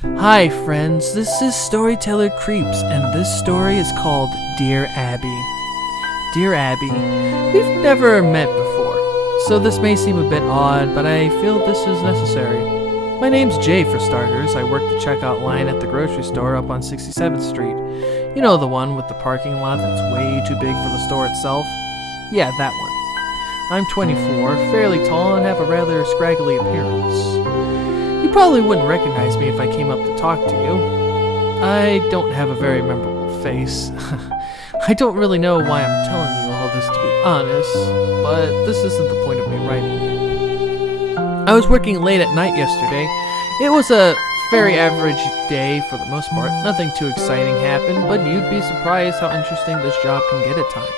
Hi friends, this is Storyteller Creeps, and this story is called Dear Abby. Dear Abby, we've never met before, so this may seem a bit odd, but I feel this is necessary. My name's Jay for starters. I work the checkout line at the grocery store up on 67th Street. You know, the one with the parking lot that's way too big for the store itself? Yeah, that one. I'm 24, fairly tall, and have a rather scraggly appearance. You probably wouldn't recognize me if I came up to talk to you. I don't have a very memorable face. I don't really know why I'm telling you all this, to be honest, but this isn't the point of me writing you. I was working late at night yesterday. It was a very average day for the most part. Nothing too exciting happened, but you'd be surprised how interesting this job can get at times.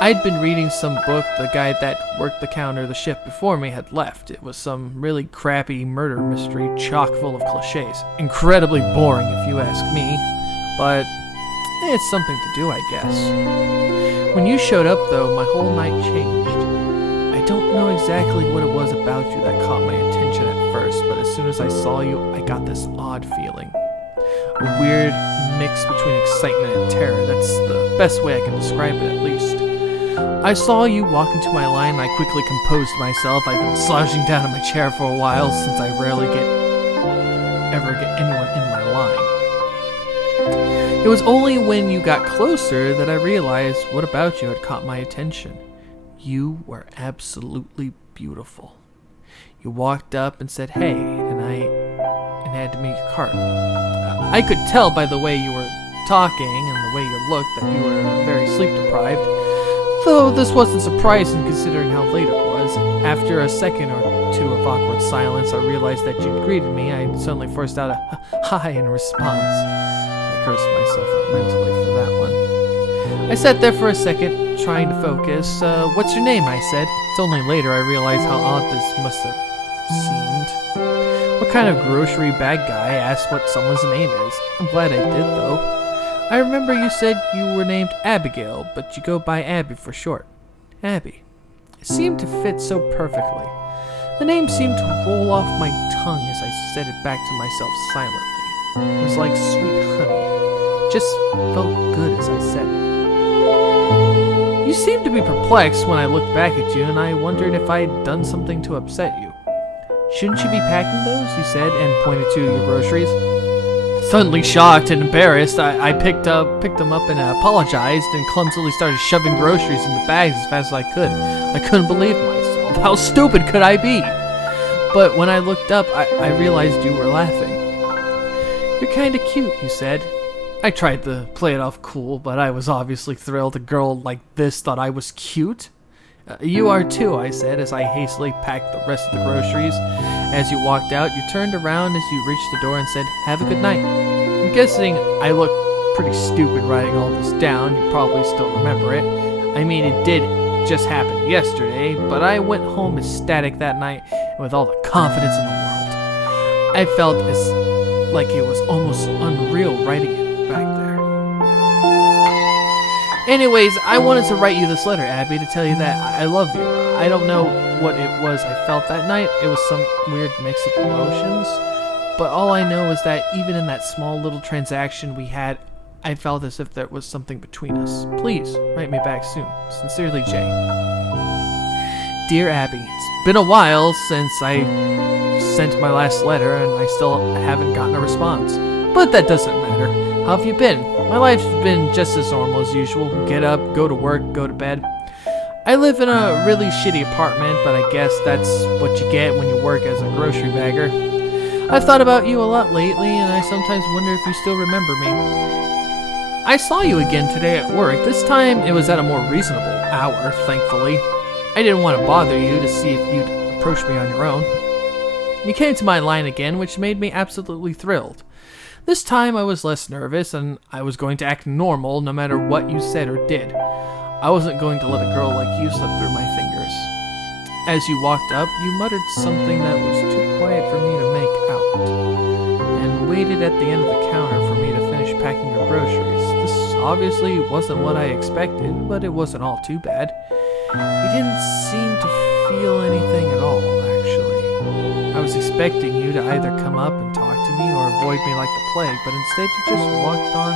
I'd been reading some book. The guy that worked the counter the shift before me had left. It was some really crappy murder mystery chock full of cliches. Incredibly boring if you ask me, but it's something to do, I guess. When you showed up though, my whole night changed. I don't know exactly what it was about you that caught my attention at first, but as soon as I saw you, I got this odd feeling. A weird mix between excitement and terror. That's the best way I can describe it, at least. I saw you walk into my line and I quickly composed myself. I've been slouching down in my chair for a while since I rarely ever get anyone in my line. It was only when you got closer that I realized what about you had caught my attention. You were absolutely beautiful. You walked up and said, "Hey," and had me your cart. I could tell by the way you were talking and the way you looked that you were very sleep deprived. Though this wasn't surprising considering how late it was. After a second or two of awkward silence, I realized that you'd greeted me. I suddenly forced out a hi in response. I cursed myself out mentally for that one. I sat there for a second, trying to focus. What's your name? I said. It's only later I realized how odd this must have seemed. What kind of grocery bag guy asks what someone's name is? I'm glad I did, though. I remember you said you were named Abigail, but you go by Abby for short. Abby. It seemed to fit so perfectly. The name seemed to roll off my tongue as I said it back to myself silently. It was like sweet honey. It just felt good as I said it. You seemed to be perplexed when I looked back at you, and I wondered if I'd done something to upset you. Shouldn't you be packing those? You said, and pointed to your groceries. Suddenly shocked and embarrassed, I picked them up and apologized and clumsily started shoving groceries into bags as fast as I could. I couldn't believe myself. How stupid could I be? But when I looked up, I realized you were laughing. You're kinda cute, you said. I tried to play it off cool, but I was obviously thrilled a girl like this thought I was cute. You are too, I said as I hastily packed the rest of the groceries. As you walked out, you turned around as you reached the door and said, "Have a good night." I'm guessing I looked pretty stupid writing all this down. You probably still remember it. I mean, it did just happen yesterday, but I went home ecstatic that night and with all the confidence in the world. I felt like it was almost unreal writing it back there. Anyways, I wanted to write you this letter, Abby, to tell you that I love you. I don't know what it was I felt that night. It was some weird mix of emotions. But all I know is that even in that small little transaction we had, I felt as if there was something between us. Please, write me back soon. Sincerely, Jay. Dear Abby, it's been a while since I sent my last letter, and I still haven't gotten a response. But that doesn't matter. How have you been? My life's been just as normal as usual. Get up, go to work, go to bed. I live in a really shitty apartment, but I guess that's what you get when you work as a grocery bagger. I've thought about you a lot lately, and I sometimes wonder if you still remember me. I saw you again today at work. This time it was at a more reasonable hour, thankfully. I didn't want to bother you to see if you'd approach me on your own. You came to my line again, which made me absolutely thrilled. This time I was less nervous, and I was going to act normal no matter what you said or did. I wasn't going to let a girl like you slip through my fingers. As you walked up, you muttered something that was too quiet for me to make out, and waited at the end of the counter for me to finish packing your groceries. This obviously wasn't what I expected, but it wasn't all too bad. You didn't seem to feel anything at all, actually. I was expecting you to either come up and talk to me or avoid me like the plague, but instead you just walked on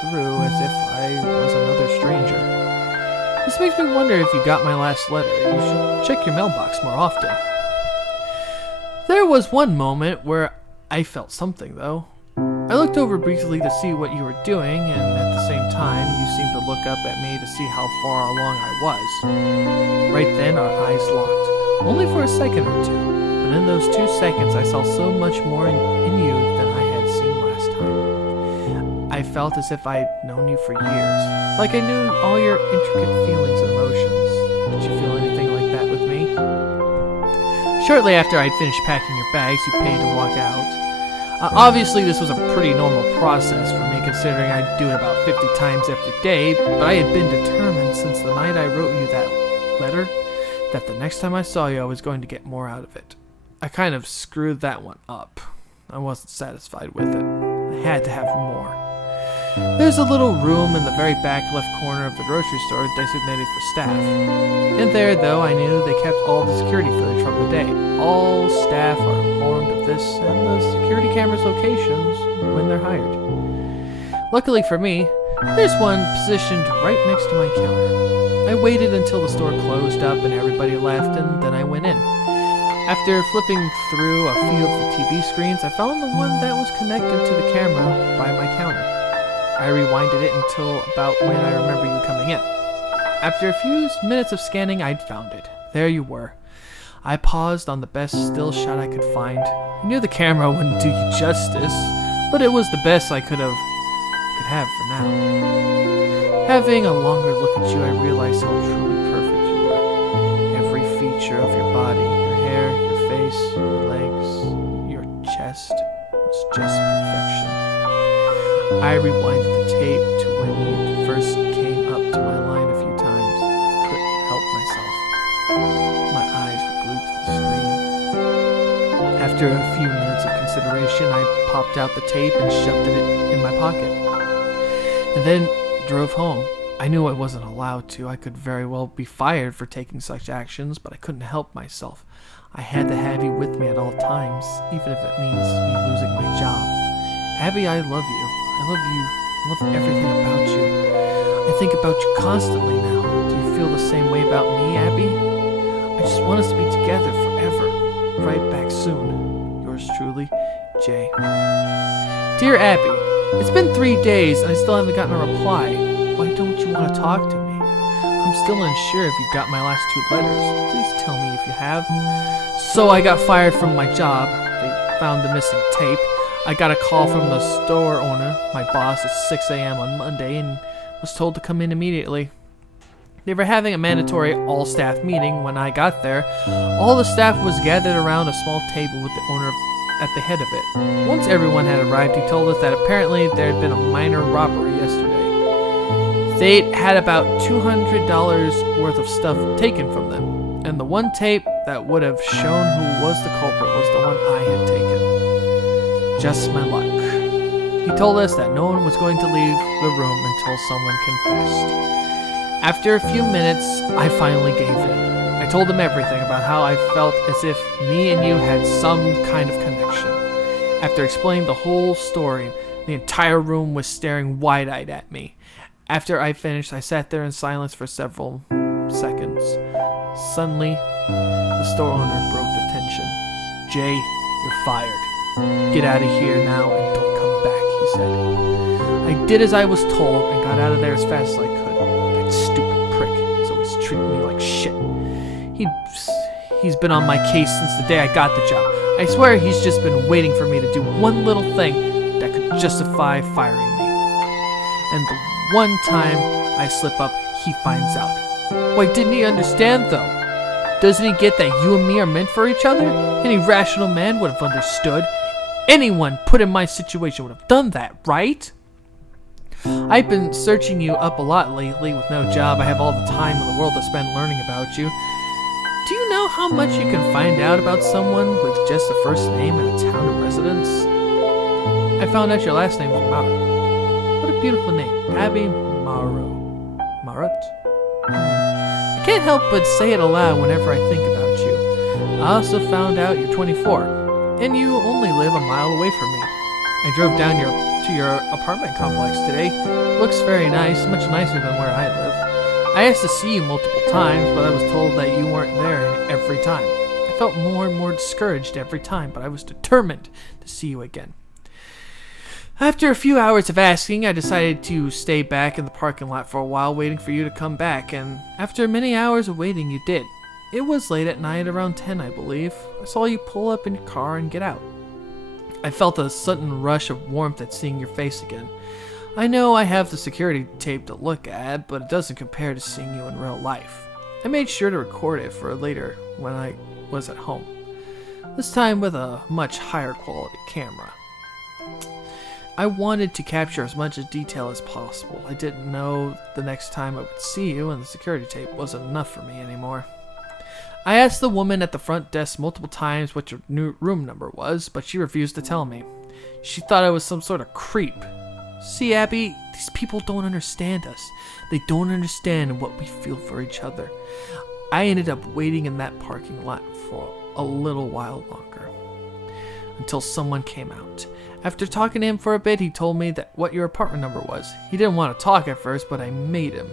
through as if I was another stranger. This makes me wonder if you got my last letter. You should check your mailbox more often. There was one moment where I felt something, though. I looked over briefly to see what you were doing, and at the same time, you seemed to look up at me to see how far along I was. Right then, our eyes locked, only for a second or two, but in those 2 seconds, I saw so much more in you than I had seen last time. I felt as if I'd known you for years, like I knew all your intricate feelings and emotions. Did you feel anything like that with me? Shortly after I'd finished packing your bags, you paid to walk out. Obviously, this was a pretty normal process for me, considering I'd do it about 50 times every day, but I had been determined since the night I wrote you that letter that the next time I saw you, I was going to get more out of it. I kind of screwed that one up. I wasn't satisfied with it. I had to have more. There's a little room in the very back left corner of the grocery store designated for staff. In there, though, I knew they kept all the security footage from the day. All staff are informed of this and the security camera's locations when they're hired. Luckily for me, there's one positioned right next to my counter. I waited until the store closed up and everybody left, and then I went in. After flipping through a few of the TV screens, I found the one that was connected to the camera by my counter. I rewinded it until about when I remember you coming in. After a few minutes of scanning, I'd found it. There you were. I paused on the best still shot I could find. I knew the camera wouldn't do you justice, but it was the best I could have for now. Having a longer look at you, I realized how truly perfect you were. Every feature of your body, your hair, your face, your legs, your chest was just perfection. I rewinded the tape to when you first came up to my line a few times. I couldn't help myself. My eyes were glued to the screen. After a few minutes of consideration, I popped out the tape and shoved it in my pocket. And then drove home. I knew I wasn't allowed to. I could very well be fired for taking such actions, but I couldn't help myself. I had to have you with me at all times, even if it means me losing my job. Abby, I love you. I love you. I love everything about you. I think about you constantly now. Do you feel the same way about me, Abby? I just want us to be together forever. Right back soon. Yours truly, Jay. Dear Abby, it's been 3 days and I still haven't gotten a reply. Why don't you want to talk to me? I'm still unsure if you got my last 2 letters. Please tell me if you have. So I got fired from my job. They found the missing tape. I got a call from the store owner, my boss, at 6 a.m. on Monday and was told to come in immediately. They were having a mandatory all-staff meeting when I got there. All the staff was gathered around a small table with the owner at the head of it. Once everyone had arrived, he told us that apparently there had been a minor robbery yesterday. They had about $200 worth of stuff taken from them, and the one tape that would have shown who was the culprit was the one I had taken. Just my luck. He told us that no one was going to leave the room until someone confessed. After a few minutes, I finally gave in. I told him everything about how I felt as if me and you had some kind of connection. After explaining the whole story, the entire room was staring wide-eyed at me. After I finished, I sat there in silence for several seconds. Suddenly, the store owner broke the tension. Jay, you're fired. Get out of here now and don't come back, he said. I did as I was told and got out of there as fast as I could. That stupid prick is always treating me like shit. He's been on my case since the day I got the job. I swear he's just been waiting for me to do one little thing that could justify firing me. And the one time I slip up, he finds out. Why didn't he understand though? Doesn't he get that you and me are meant for each other? Any rational man would have understood. Anyone put in my situation would have done that, right? I've been searching you up a lot lately with no job. I have all the time in the world to spend learning about you. Do you know how much you can find out about someone with just a first name and a town of residence? I found out your last name was Marot. What a beautiful name. Abby Marot. Marot? I can't help but say it aloud whenever I think about you. I also found out you're 24. And you only live a mile away from me. I drove down to your apartment complex today. Looks very nice, much nicer than where I live. I asked to see you multiple times, but I was told that you weren't there every time. I felt more and more discouraged every time, but I was determined to see you again. After a few hours of asking, I decided to stay back in the parking lot for a while, waiting for you to come back, and after many hours of waiting, you did. It was late at night, around 10, I believe. I saw you pull up in your car and get out. I felt a sudden rush of warmth at seeing your face again. I know I have the security tape to look at, but it doesn't compare to seeing you in real life. I made sure to record it for later when I was at home. This time with a much higher quality camera. I wanted to capture as much detail as possible. I didn't know the next time I would see you, and the security tape wasn't enough for me anymore. I asked the woman at the front desk multiple times what your new room number was, but she refused to tell me. She thought I was some sort of creep. See, Abby, these people don't understand us. They don't understand what we feel for each other. I ended up waiting in that parking lot for a little while longer, until someone came out. After talking to him for a bit, he told me that what your apartment number was. He didn't want to talk at first, but I made him.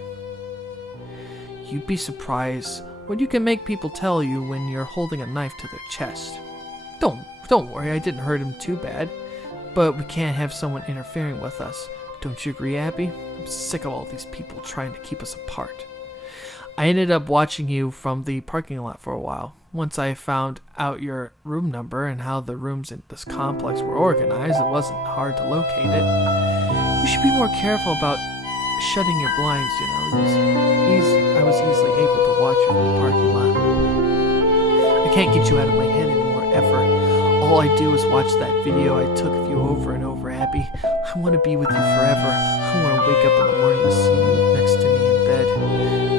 You'd be surprised what you can make people tell you when you're holding a knife to their chest. Don't worry, I didn't hurt him too bad. But we can't have someone interfering with us. Don't you agree, Abby? I'm sick of all these people trying to keep us apart. I ended up watching you from the parking lot for a while. Once I found out your room number and how the rooms in this complex were organized, it wasn't hard to locate it. You should be more careful about shutting your blinds, you know. I was easily able to watch you from the parking lot. I can't get you out of my head anymore, ever. All I do is watch that video I took of you over and over, Abby. I want to be with you forever. I want to wake up in the morning to see you next to me in bed.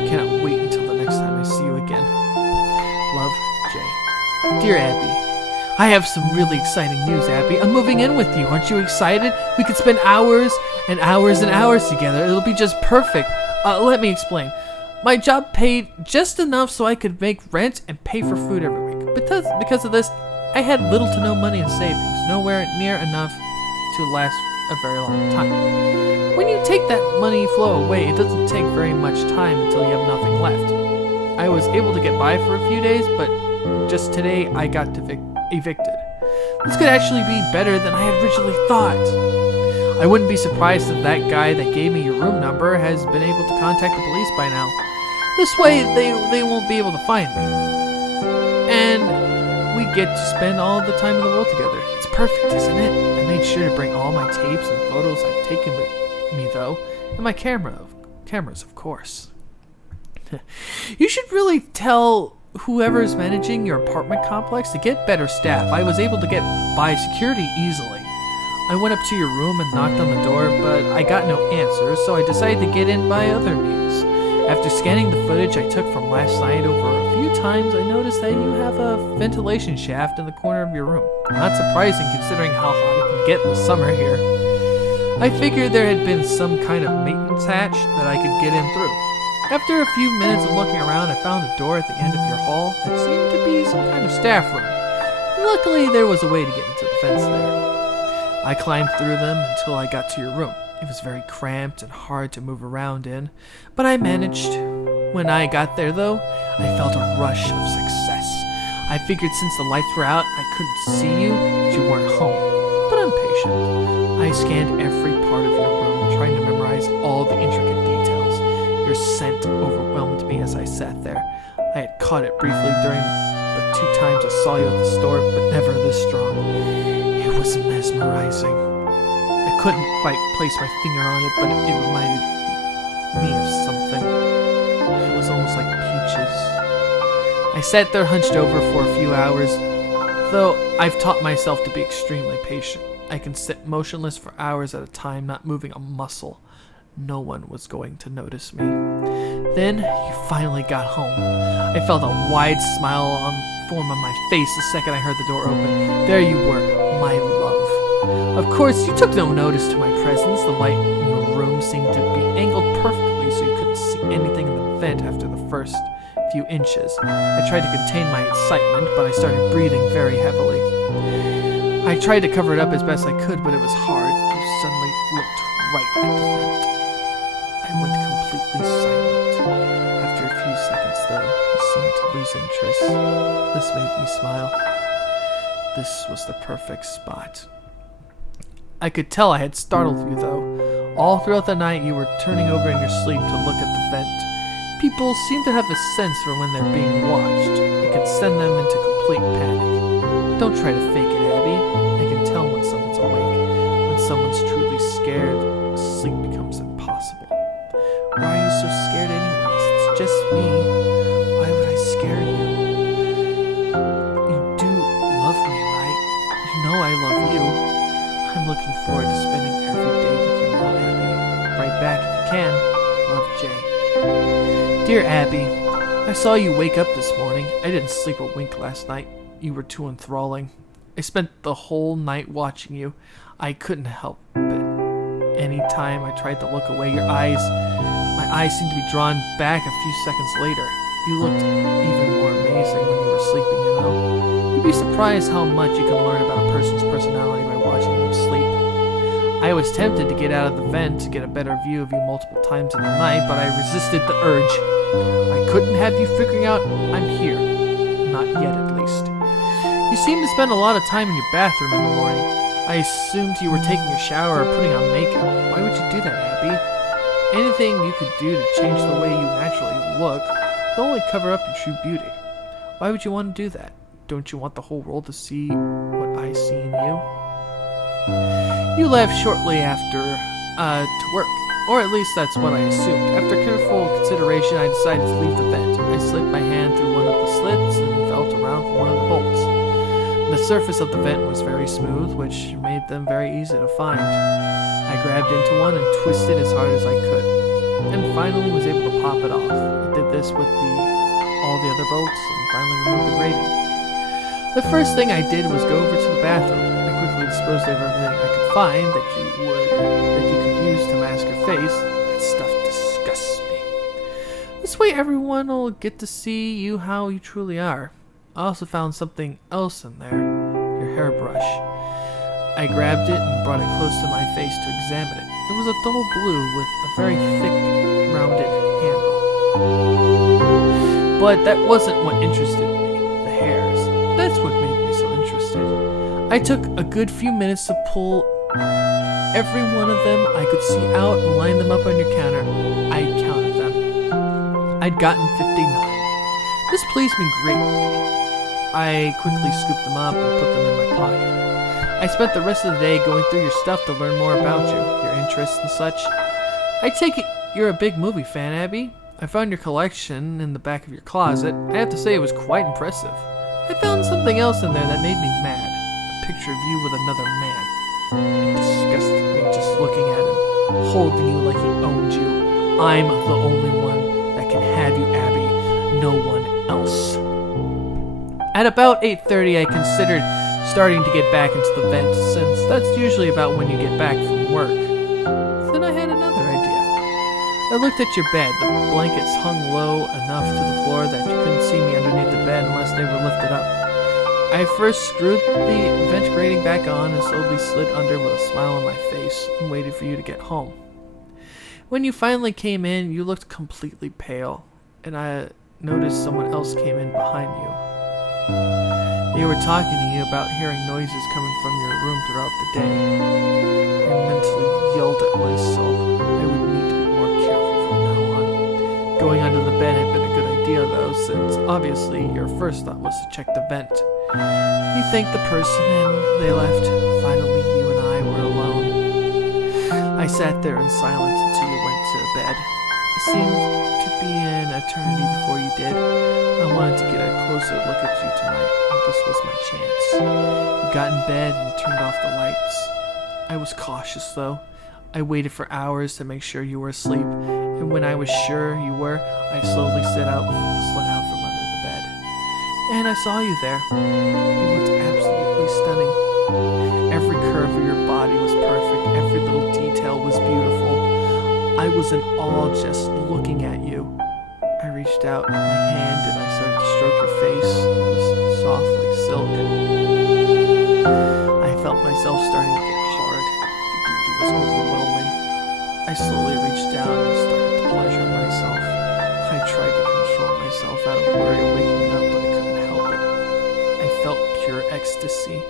I cannot wait until the next time I see you again. Love, Jay. Dear Abby, I have some really exciting news, Abby. I'm moving in with you. Aren't you excited? We could spend hours and hours and hours together. It'll be just perfect. Let me explain. My job paid just enough so I could make rent and pay for food every week. Because of this, I had little to no money in savings, nowhere near enough to last a very long time. When you take that money flow away, it doesn't take very much time until you have nothing left. I was able to get by for a few days, but just today I got evicted. This could actually be better than I had originally thought. I wouldn't be surprised if that guy that gave me your room number has been able to contact the police by now. This way, they won't be able to find me. And we get to spend all the time in the world together. It's perfect, isn't it? I made sure to bring all my tapes and photos I've taken with me, though, and my cameras, of course. You should really tell whoever's managing your apartment complex to get better staff. I was able to get by security easily. I went up to your room and knocked on the door, but I got no answers, so I decided to get in by other means. After scanning the footage I took from last night over a few times, I noticed that you have a ventilation shaft in the corner of your room. Not surprising considering how hot it can get in the summer here. I figured there had been some kind of maintenance hatch that I could get in through. After a few minutes of looking around, I found a door at the end of your hall that seemed to be some kind of staff room. Luckily, there was a way to get into the fence there. I climbed through them until I got to your room. It was very cramped and hard to move around in, but I managed. When I got there, though, I felt a rush of success. I figured since the lights were out, I couldn't see you, that you weren't home. But I'm patient. I scanned every part of your room, trying to memorize all the intricate details. Your scent overwhelmed me as I sat there. I had caught it briefly during the 2 times I saw you at the store, but never this strong. It was mesmerizing. I couldn't quite place my finger on it, but it reminded me of something. It was almost like peaches. I sat there hunched over for a few hours, though I've taught myself to be extremely patient. I can sit motionless for hours at a time, not moving a muscle. No one was going to notice me. Then you finally got home. I felt a wide smile form on my face the second I heard the door open. There you were, my love. Of course, you took no notice to my presence. The light in your room seemed to be angled perfectly so you couldn't see anything in the vent after the first few inches. I tried to contain my excitement, but I started breathing very heavily. I tried to cover it up as best I could, but it was hard. You suddenly looked right at the vent. I went completely silent. After a few seconds, though, you seemed to lose interest. This made me smile. This was the perfect spot. I could tell I had startled you, though. All throughout the night, you were turning over in your sleep to look at the vent. People seem to have a sense for when they're being watched. It can send them into complete panic. Don't try to fake it, Abby. I can tell when someone's awake. When someone's truly scared, sleep becomes impossible. Why are you so scared anyways? It's just me. Why would I scare you? You do love me, right? You know I love you. I'm looking forward to spending every day with you now, Abby. Right back if you can. Love, Jay. Dear Abby, I saw you wake up this morning. I didn't sleep a wink last night. You were too enthralling. I spent the whole night watching you. I couldn't help it. Any time I tried to look away, my eyes seemed to be drawn back a few seconds later. You looked even more amazing when you were sleeping, you know. You'd be surprised how much you can learn about a person's personality by watching them sleep. I was tempted to get out of the vent to get a better view of you multiple times in the night, but I resisted the urge. I couldn't have you figuring out I'm here. Not yet, at least. You seem to spend a lot of time in your bathroom in the morning. I assumed you were taking a shower or putting on makeup. Why would you do that, Abby? Anything you could do to change the way you naturally look would only cover up your true beauty. Why would you want to do that? Don't you want the whole world to see what I see in you? You left shortly after to work, or at least that's what I assumed. After careful consideration, I decided to leave the vent. I slipped my hand through one of the slits and felt around for one of the bolts. The surface of the vent was very smooth, which made them very easy to find. I grabbed into one and twisted as hard as I could, and finally was able to pop it off. I did this with all the other bolts and finally removed the grating. The first thing I did was go over to the bathroom. I quickly disposed of everything I could find that you could use to mask your face. That stuff disgusts me. This way everyone will get to see you how you truly are. I also found something else in there. Your hairbrush. I grabbed it and brought it close to my face to examine it. It was a dull blue with a very thick, rounded handle. But that wasn't what interested me. The hairs. That's what made me so interested. I took a good few minutes to pull every one of them I could see out and line them up on your counter. I counted them. I'd gotten 59. This pleased me greatly. I quickly scooped them up and put them in my pocket. I spent the rest of the day going through your stuff to learn more about you, your interests and such. I take it you're a big movie fan, Abby. I found your collection in the back of your closet. I have to say it was quite impressive. I found something else in there that made me mad. A picture of you with another man. It disgusted me just looking at him, holding you like he owned you. I'm the only one that can have you, Abby. No one else. At about 8:30, I considered starting to get back into the vent, since that's usually about when you get back from work. Then I had another idea. I looked at your bed. The blankets hung low enough to the floor that you couldn't see me underneath the bed unless they were lifted up. I first screwed the vent grating back on and slowly slid under with a smile on my face and waited for you to get home. When you finally came in, you looked completely pale, and I noticed someone else came in behind you. They were talking to you about hearing noises coming from your room throughout the day. I mentally yelled at myself. I would need to be more careful from now on. Going under the bed had been a good idea though, since obviously your first thought was to check the vent. You thanked the person and they left. Finally, you and I were alone. I sat there in silence until you went to bed. It seemed to be an eternity before you did. I wanted to get a closer look at you tonight, and this was my chance. You got in bed and turned off the lights. I was cautious, though. I waited for hours to make sure you were asleep, and when I was sure you were, I slowly slid out from under the bed. And I saw you there. You looked absolutely stunning. Every curve of your body was perfect. Every little detail was beautiful. I was in awe just looking at you. I reached out my hand and I started to stroke your face. It was soft like silk. I felt felt myself starting to get hard. The beauty was overwhelming. I slowly reached down and started to pleasure myself. I tried to control myself out of worry of waking up, but I couldn't help it. I felt pure ecstasy.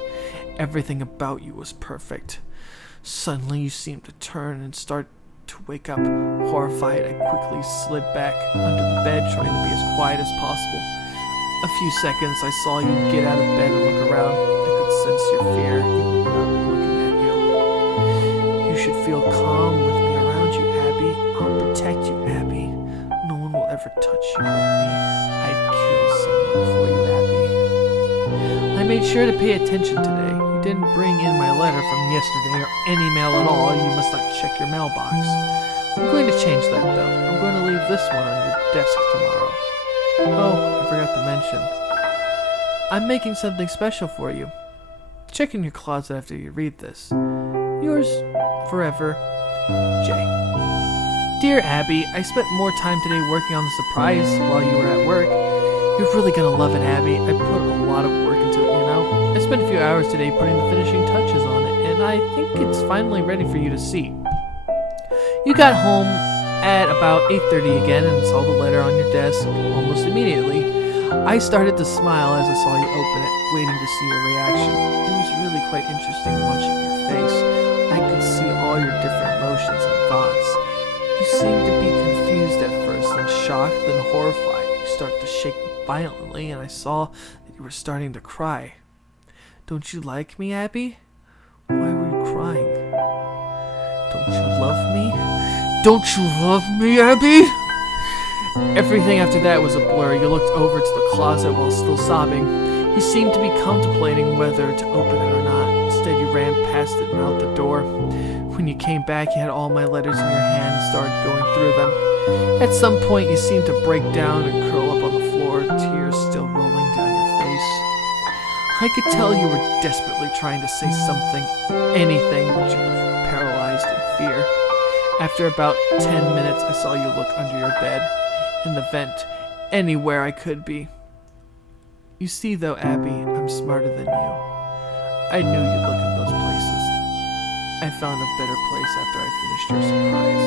Everything about you was perfect. Suddenly you seemed to turn and start to wake up. Horrified, I quickly slid back under the bed, trying to be as quiet as possible. A few seconds, I saw you get out of bed and look around. I could sense your fear, even without looking at you. You should feel calm with me around you, Abby. I'll protect you, Abby. No one will ever touch you but me. I'd kill someone for you, Abby. I made sure to pay attention today. You didn't bring in my letter from yesterday or any mail at all. You must not check your mailbox. I'm going to change that, though. I'm going to leave this one on your desk tomorrow. Oh, I forgot to mention. I'm making something special for you. Check in your closet after you read this. Yours forever, Jay. Dear Abby, I spent more time today working on the surprise while you were at work. You're really gonna love it, Abby. I put a lot of work into it, you know? I spent a few hours today putting the finishing touches on it, and I think it's finally ready for you to see. You got home at about 8:30 again and saw the letter on your desk almost immediately. I started to smile as I saw you open it, waiting to see your reaction. It was really quite interesting watching your face. I could see all your different emotions and thoughts. You seemed to be confused at first, then shocked, then horrified. You started to shake violently, and I saw that you were starting to cry. Don't you like me, Abby? Why were you crying? Don't you love me? Don't you love me, Abby? Everything after that was a blur. You looked over to the closet while still sobbing. You seemed to be contemplating whether to open it or not. Instead, you ran past it and out the door. When you came back, you had all my letters in your hand and started going through them. At some point, you seemed to break down and curl up on the floor, tears still rolling down your face. I could tell you were desperately trying to say something, anything, but you were paralyzed in fear. After about 10 minutes, I saw you look under your bed, in the vent, anywhere I could be. You see, though, Abby, I'm smarter than you. I knew you'd look in those places. I found a better place after I finished your surprise.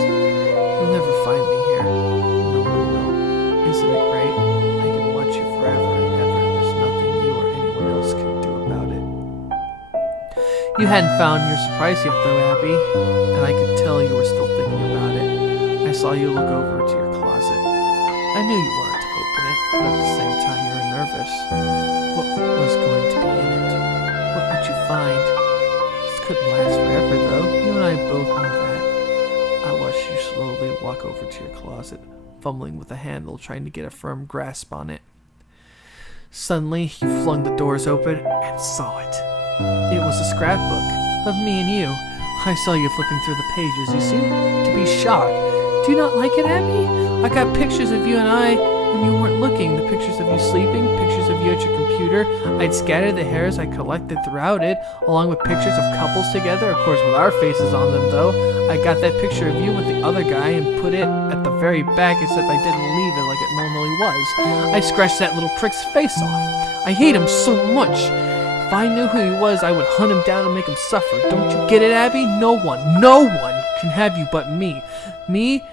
You'll never find me here. No one will. Isn't it great? I can watch you forever and ever, and there's nothing you or anyone else can do about it. You hadn't found your surprise yet, though, Abby, and I could tell you were still thinking about it. I saw you look over to your closet. I knew you wanted to open it, but at the same time you were nervous. What was going to be in it? What would you find? This couldn't last forever, though. You and I both knew that. I watched you slowly walk over to your closet, fumbling with the handle, trying to get a firm grasp on it. Suddenly, you flung the doors open and saw it. It was a scrapbook of me and you. I saw you flipping through the pages. You seemed to be shocked. Do you not like it, Abby? I got pictures of you and I when you weren't looking. The pictures of you sleeping, pictures of you at your computer. I'd scattered the hairs I collected throughout it, along with pictures of couples together, of course with our faces on them though. I got that picture of you with the other guy and put it at the very back, except I didn't leave it like it normally was. I scratched that little prick's face off. I hate him so much. If I knew who he was, I would hunt him down and make him suffer. Don't you get it, Abby? No one can have you but me. Me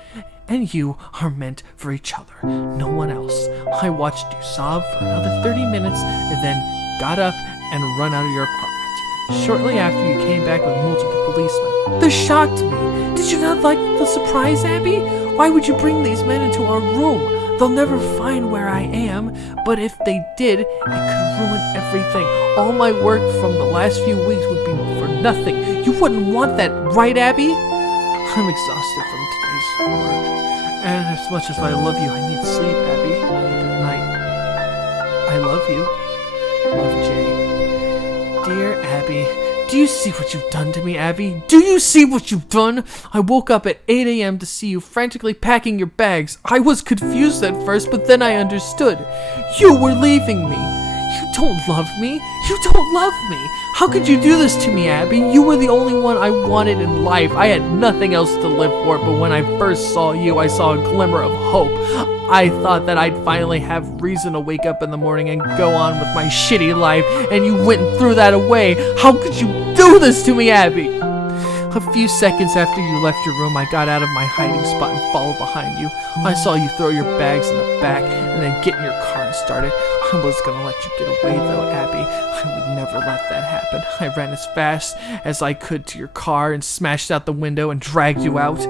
and you are meant for each other. No one else. I watched you sob for another 30 minutes and then got up and run out of your apartment. Shortly after, you came back with multiple policemen. This shocked me. Did you not like the surprise, Abby? Why would you bring these men into our room? They'll never find where I am, but if they did, it could ruin everything. All my work from the last few weeks would be for nothing. You wouldn't want that, right, Abby? I'm exhausted from today's work, and as much as I love you, I need sleep, Abby. Have a good night. I love you. Love, Jay. Dear Abby, do you see what you've done to me, Abby? Do you see what you've done? I woke up at 8 a.m. to see you frantically packing your bags. I was confused at first, but then I understood. You were leaving me. You don't love me. You don't love me. How could you do this to me, Abby? You were the only one I wanted in life. I had nothing else to live for, but when I first saw you, I saw a glimmer of hope. I thought that I'd finally have reason to wake up in the morning and go on with my shitty life, and you went and threw that away. How could you do this to me, Abby? A few seconds after you left your room, I got out of my hiding spot and followed behind you. I saw you throw your bags in the back and then get in your car and start it. I was gonna let you get away though, Abby. I would never let that happen. I ran as fast as I could to your car and smashed out the window and dragged you out.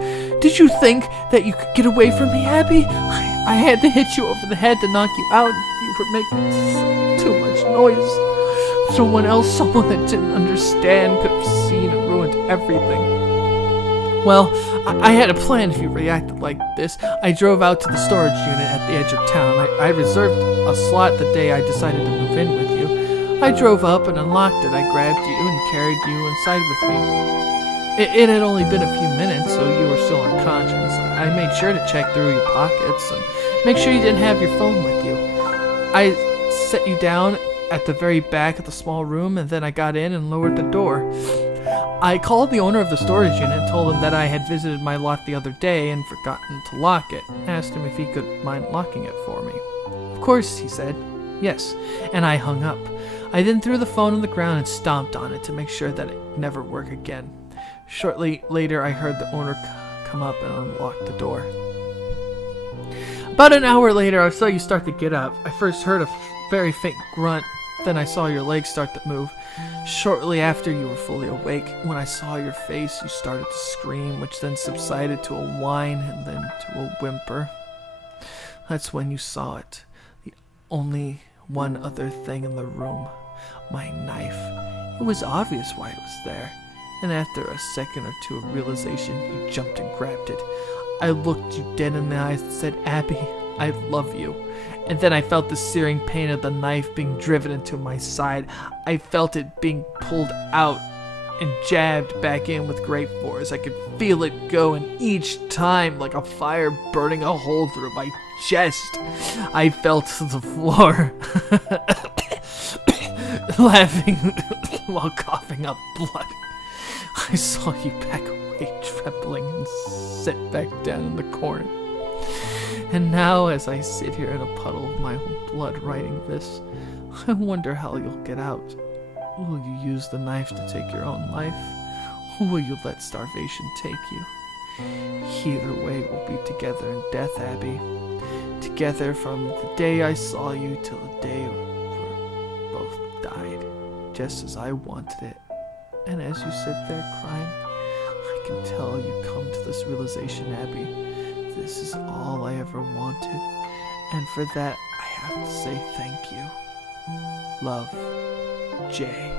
Did you think that you could get away from me, Abby? I had to hit you over the head to knock you out. You were making too much noise. Someone else, someone that didn't understand, could have seen and ruined everything. Well, I had a plan if you reacted like this. I drove out to the storage unit at the edge of town. I reserved a slot the day I decided to move in with you. I drove up and unlocked it. I grabbed you and carried you inside with me. It had only been a few minutes, so you were still unconscious. I made sure to check through your pockets and make sure you didn't have your phone with you. I set you down at the very back of the small room, and then I got in and lowered the door. I called the owner of the storage unit and told him that I had visited my lot the other day and forgotten to lock it. Asked him if he could mind locking it for me. Of course, he said. Yes, and I hung up. I then threw the phone on the ground and stomped on it to make sure that it would never work again. Shortly later, I heard the owner come up and unlock the door. About an hour later, I saw you start to get up. I first heard a very faint grunt, then I saw your legs start to move. Shortly after, you were fully awake. When I saw your face, you started to scream, which then subsided to a whine and then to a whimper. That's when you saw it. The only one other thing in the room. My knife. It was obvious why it was there. And after a second or two of realization, you jumped and grabbed it. I looked you dead in the eyes and said, Abby, I love you. And then I felt the searing pain of the knife being driven into my side. I felt it being pulled out and jabbed back in with great force. I could feel it go, and each time like a fire burning a hole through my chest. I fell to the floor, laughing while coughing up blood. I saw you back away, trembling, and sit back down in the corner. And now, as I sit here in a puddle of my own blood writing this, I wonder how you'll get out. Will you use the knife to take your own life? Or will you let starvation take you? Either way, we'll be together in death, Abby. Together from the day I saw you till the day we both died, just as I wanted it. And as you sit there crying, I can tell you come to this realization, Abby. This is all I ever wanted, and for that I have to say thank you. Love, Jay.